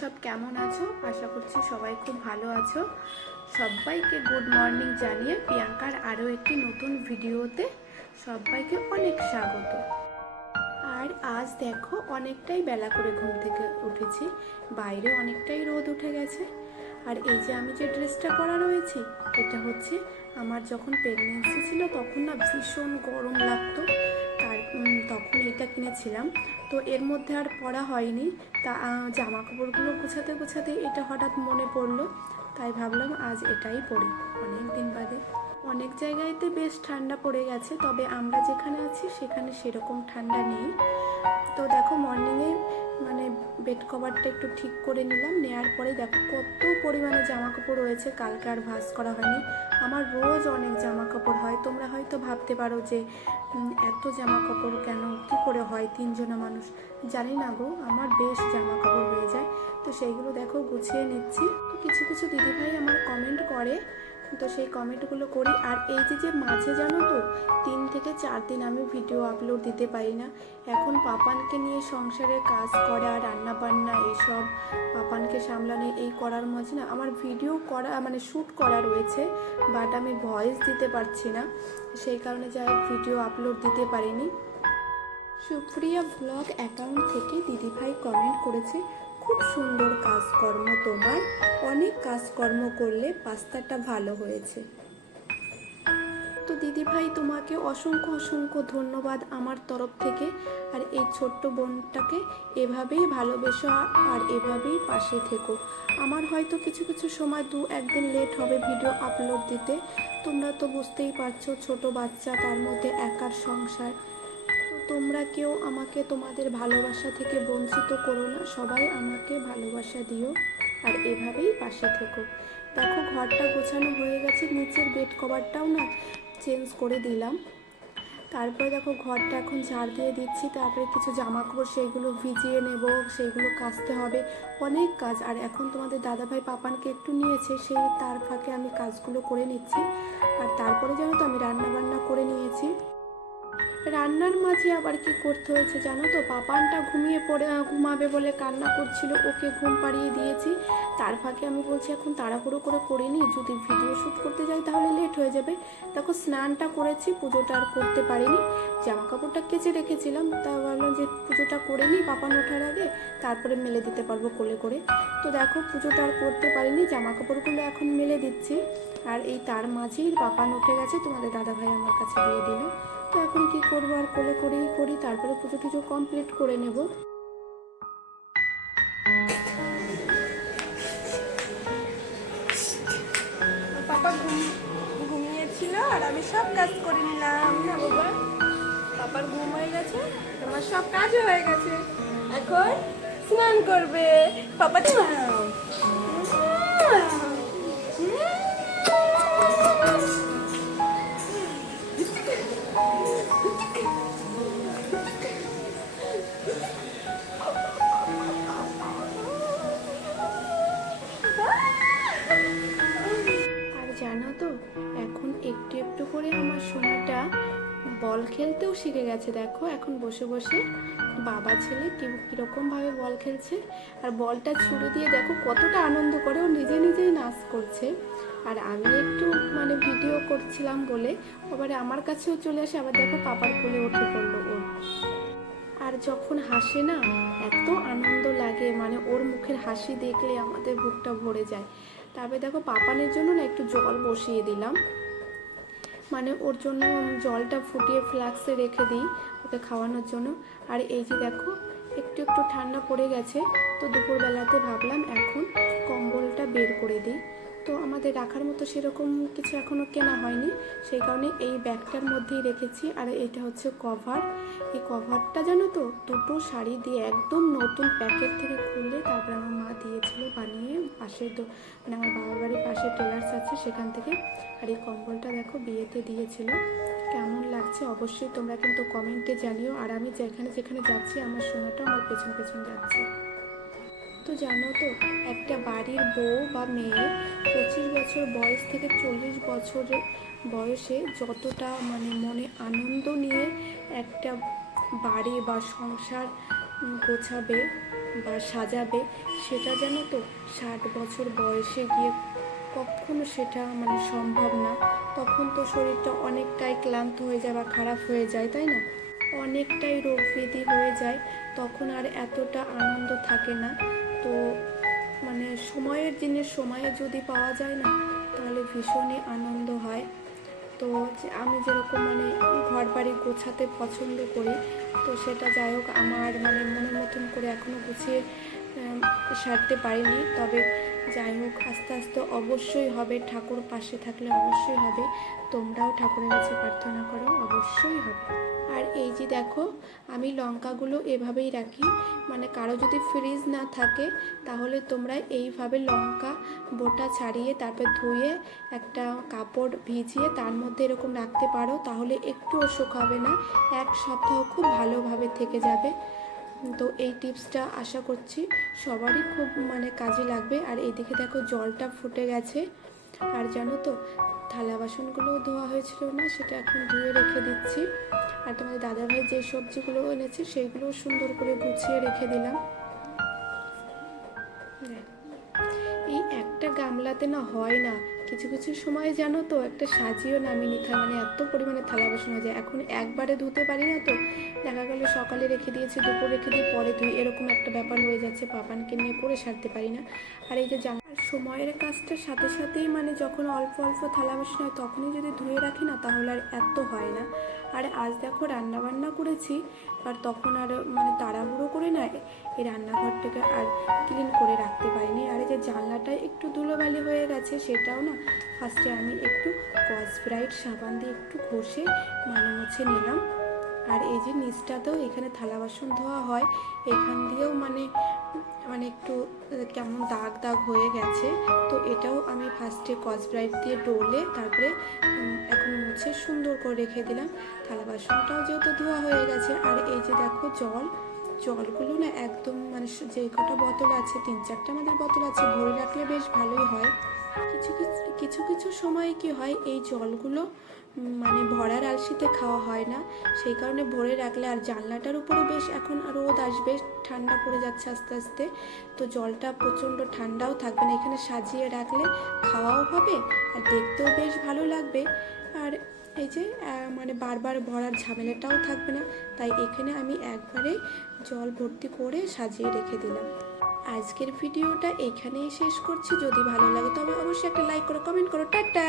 সব কেমন আছো? আশা করছি সবাই খুব ভালো আছো। সবাইকে গুড মর্নিং জানিয়ে প্রিয়াঙ্কার আরও একটি নতুন ভিডিওতে সবাইকে অনেক স্বাগত। আর আজ দেখো অনেকটাই বেলা করে ঘুম থেকে উঠেছি, বাইরে অনেকটাই রোদ উঠে গেছে। আর এই যে আমি যে ড্রেসটা পরা রয়েছি, এটা হচ্ছে আমার যখন প্রেগনেন্সি ছিল তখন না ভীষণ গরম লাগতো, তখন এটা কিনেছিলাম। তো এর মধ্যে আর পরা হয়নি, তা জামা কাপড়গুলো গুছাতে গুছাতে এটা হঠাৎ মনে পড়লো, তাই ভাবলাম আজ এটাই পরি অনেক দিন বাদে। অনেক জায়গায়তে বেশ ঠান্ডা পড়ে গেছে, তবে আমরা যেখানে আছি সেখানে সেরকম ঠান্ডা নেই। তো দেখো মর্নিংয়ে মানে বেড কভারটা একটু ঠিক করে নিলাম, নেওয়ার পরে দেখো কত পরিমাণে জামা কাপড় রয়েছে, কালকে আর ভাঁজ করা হয়নি। আমার রোজ অনেক জামা কাপড় হয়, তোমরা হয়তো ভাবতে পারো যে এত জামা কাপড় কেন, কি করে হয়, তিনজনা মানুষ। জানি না গো, আমার বেশ জামা কাপড় হয়ে যায়। তো সেইগুলো দেখো গুছিয়ে নিচ্ছি। তো কিছু কিছু দিদিভাই আমার কমেন্ট করে, তো সেই কমেন্টগুলো করি। আর এই যে মাঝে জানো তো 3 থেকে 4 দিন আমি ভিডিও আপলোড দিতে পারি না। এখন পাপানকে নিয়ে সংসারের কাজ করা, রান্না বান্না এইসব, পাপানকে সামলানো, এই করার মাঝে না আমার ভিডিও করা মানে শ্যুট করা রয়েছে, বাট আমি ভয়েস দিতে পারছি না, সেই কারণে যাই ভিডিও আপলোড দিতে পারিনি। সুপ্রিয়া ব্লগ অ্যাকাউন্ট থেকে দিদিভাই কমেন্ট করেছে, খুব সুন্দর কাজকর্ম তোমার, অনেক কাজকর্ম করলে পাস্তাটা ভালো হয়েছে। তো দিদিভাই তোমাকে অসংখ্য অসংখ্য ধন্যবাদ আমার তরফ থেকে। আর এই ছোট্ট বোনটাকে এভাবেই ভালোবেসো আর এভাবেই পাশে থেকো। আমার হয়তো কিছু কিছু সময় 2-1 দিন লেট হবে ভিডিও আপলোড দিতে, তোমরা তো বুঝতেই পারছো, ছোট বাচ্চা, তার মধ্যে একার সংসার। তোমরা কেউ আমাকে তোমাদের ভালোবাসা থেকে বঞ্চিত করো না, সবাই আমাকে ভালোবাসা দিও আর এভাবেই পাশে থেকো। দেখো ঘরটা গোছানো হয়ে গেছে, নিচের বেড কভারটাও না চেঞ্জ করে দিলাম। তারপরে দেখো ঘরটা এখন ঝাড় দিয়ে দিচ্ছি, তারপরে কিছু জামা কাপড় সেইগুলো ভিজিয়ে নেব, সেইগুলো কাচতে হবে, অনেক কাজ। আর এখন তোমাদের দাদাভাই পাপানকে একটু নিয়েছে, সেই তার ফাঁকে আমি কাজগুলো করে নিচ্ছি। আর তারপরে জানো তো আমি রান্না বান্না করে নিয়েছি। রান্নার মাঝে আবার কি করতে হয়েছে জানো তো, পাপানটা ঘুমাবে বলে কান্না করছিল, ওকে ঘুম পাড়িয়ে দিয়েছি। তার ফাঁকে আমি বলছি এখন তাড়াহুড়ো করে নিই, যদি ভিডিও শ্যুট করতে যাই তাহলে লেট হয়ে যাবে। দেখো স্নানটা করেছি, পুজোটা আর করতে পারিনি, জামা কাপড়টা কেচে রেখেছিলাম, তা ভাবলাম যে পুজোটা করে নিই পাপান ওঠার আগে, তারপরে মেলে দিতে পারবো কোলে করে। তো দেখো পুজোটা আর করতে পারিনি, জামা কাপড়গুলো এখন মেলে দিচ্ছি। আর এই তার মাঝেই পাপান উঠে গেছে, তোমাদের দাদাভাই আমার কাছে দিয়ে দিল। তো এখন কি করবো, আর কোলে করেই করি, তারপরে পুজো টুজো কমপ্লিট করে নেব। পাপা ঘুমিয়েছিল আর আমি সব কাজ করে নিলাম না বাবা। পাপার ঘুম হয়ে গেছে, আমার সব কাজও হয়ে গেছে, এখন স্নান করবে পাপা। আর জানো তো এখন একটু একটু করে আমার সোনাটা বল খেলতেও শিখে গেছে। দেখো এখন বসে বসে বাবা ছেলে কেউ কীরকমভাবে বল খেলছে, আর বলটা ছুড়ে দিয়ে দেখো কতটা আনন্দ করে, ও নিজে নিজেই নাচ করছে। আর আমি একটু মানে ভিডিও করছিলাম বলে এবারে আমার কাছেও চলে আসে, আবার দেখো পাপার কোলে উঠে পড়লো ও। আর যখন হাসে না এত আনন্দ লাগে, মানে ওর মুখের হাসি দেখলে আমাদের বুকটা ভরে যায়। তারপরে দেখো পাপানের জন্য না একটু জল বসিয়ে দিলাম, মানে ওর জন্য জলটা ফুটিয়ে ফ্লাক্সে রেখে দিই ওকে খাওয়ানোর জন্য। আর এই যে দেখো একটু একটু ঠান্ডা পড়ে গেছে, তো দুপুরবেলাতে ভাবলাম এখন কম্বলটা বের করে দিই। তো আমাদের রাখার মতো সেরকম কিছু এখনও কেনা হয়নি, সেই কারণে এই ব্যাগটার মধ্যেই রেখেছি। আর এটা হচ্ছে কভার, এই কভারটা জানো তো 2টো শাড়ি দিয়ে একদম নতুন প্যাকেট থেকে খুললে, তারপরে আমার মা দিয়েছিল বানিয়ে, পাশের মানে আমার বাবার বাড়ির পাশে টেলার্স আছে সেখান থেকে। আর এই কম্বলটা দেখো বিয়েতে দিয়েছিল, কেমন লাগছে অবশ্যই তোমরা কিন্তু কমেন্টে জানিও। আর আমি যেখানে যেখানে যাচ্ছি আমার সোনাটা আমার পেছন পেছন যাচ্ছে। তো জানো তো একটা বাড়ির বউ বা মেয়ে 25 বছর বয়স থেকে 40 বছরের বয়সে যতটা মানে মনে আনন্দ নিয়ে একটা বাড়ি বা সংসার গোছাবে, বা সাজাবে, সেটা জানো তো 60 বছর বয়সে গিয়ে কখনো সেটা মানে সম্ভব না। তখন তো শরীরটা অনেকটাই ক্লান্ত হয়ে যায় বা খারাপ হয়ে যায়, তাই না? অনেকটাই রোগ ব্যাধি হয়ে যায়, তখন আর এতটা আনন্দ থাকে না। তো মানে সময়ের জিনিস সময়ে যদি পাওয়া যায় না, তাহলে ভীষণই আনন্দ হয়। তো আমি যেরকম মানে ঘর বাড়ি গোছাতে পছন্দ করি, তো সেটা যাই হোক আমার মানে মনের মতন করে এখনও গুছিয়ে সারতে পারিনি। তবে যাই হোক আস্তে আস্তে অবশ্যই হবে, ঠাকুর পাশে থাকলে অবশ্যই হবে। তোমরাও ঠাকুরের কাছে প্রার্থনা করো, অবশ্যই হবে। আর এই যে দেখো, আমি লঙ্কাগুলো এভাবেই রাখি, মানে কারো যদি ফ্রিজ না থাকে তাহলে তোমরা এইভাবে লঙ্কা বোটা ছাড়িয়ে তারপর ধুয়ে একটা কাপড় ভিজিয়ে তার মধ্যে এরকম রাখতে পারো, তাহলে একটুও শুকাবে না, 1 সপ্তাহ খুব ভালোভাবে থেকে যাবে। তো এই টিপসটা আশা করছি সবারই খুব মানে কাজে লাগবে। আর এইদিকে দেখো জলটা ফুটে গেছে। আর জানো তো, থালা বাসনগুলোও ধোয়া হয়েছিল না, সেটা এখন ধুয়ে রেখে দিচ্ছি। আর তোমাদের দাদাভাই যে সবজিগুলো এনেছে সেইগুলোও সুন্দর করে গুছিয়ে রেখে দিলাম। এই একটা গামলাতে না হয় না, কিছু কিছু সময় জানো তো একটা সাজিয়েও নামিয়ে নিতে হয়, মানে এত পরিমাণে থালা বাসন হয়ে যায়। এখন একবারে ধুতে পারি না, তো দেখা গেল সকালে রেখে দিয়েছি, দুপুর রেখে দিয়ে পরে ধুই, এরকম একটা ব্যাপার হয়ে যাচ্ছে, পাপানকে নিয়ে করে সারতে পারি না। আর এই যে সময়ের কাজটার সাথে সাথেই মানে যখন অল্প অল্প থালা বাসন হয় তখনই যদি ধুয়ে রাখি না, তাহলে আর এত হয় না। আর আজ দেখো রান্না বান্না করেছি, আর তখন আর মানে তাড়াহুড়ো করে না এই রান্নাঘরটাকে আর ক্লিন করে রাখতে পারিনি। আর এই যে জানলাটা একটু ধুলোবালি হয়ে গেছে, সেটাও না ফার্স্টে আমি একটু স্কচ-ব্রাইট সাবান দিয়ে একটু ঘষে মানে মুছে নিলাম। আর এই যে নিচটাতেও এখানে থালা বাসন ধোয়া হয়, এখান দিয়েও মানে মানে একটু কেমন দাগ দাগ হয়ে গেছে, তো এটাও আমি ফার্স্টে স্কচ-ব্রাইট দিয়ে ডলে তারপরে এখন মুছে সুন্দর করে রেখে দিলাম। থালা বাসনটাও যেহেতু ধোয়া হয়ে গেছে। আর এই যে দেখো জলগুলো না একদম মানে যে কটা বোতল আছে, 3-4টা আমাদের বোতল আছে, ভরে রাখলে বেশ ভালোই হয়। কিছু কিছু কিছু কিছু সময় কি হয়, এই জলগুলো মানে ভরার আলসিতে খাওয়া হয় না, সেই কারণে ভরে রাখলে। আর জানলাটার উপরে বেশ এখন রোদ আসবে, ঠান্ডা পড়ে যাচ্ছে আস্তে আস্তে, তো জলটা প্রচণ্ড ঠান্ডাও থাকবে না, এখানে সাজিয়ে রাখলে খাওয়াও হবে আর দেখতেও বেশ ভালো লাগবে। আর এই যে মানে বারবার ভরার ঝামেলাটাও থাকবে না, তাই এখানে আমি একবারে জল ভর্তি করে সাজিয়ে রেখে দিলাম। আজকের ভিডিওটা এখানেই শেষ করছি। যদি ভালো লাগে তবে অবশ্যই একটা লাইক করো, কমেন্ট করো, টাটা।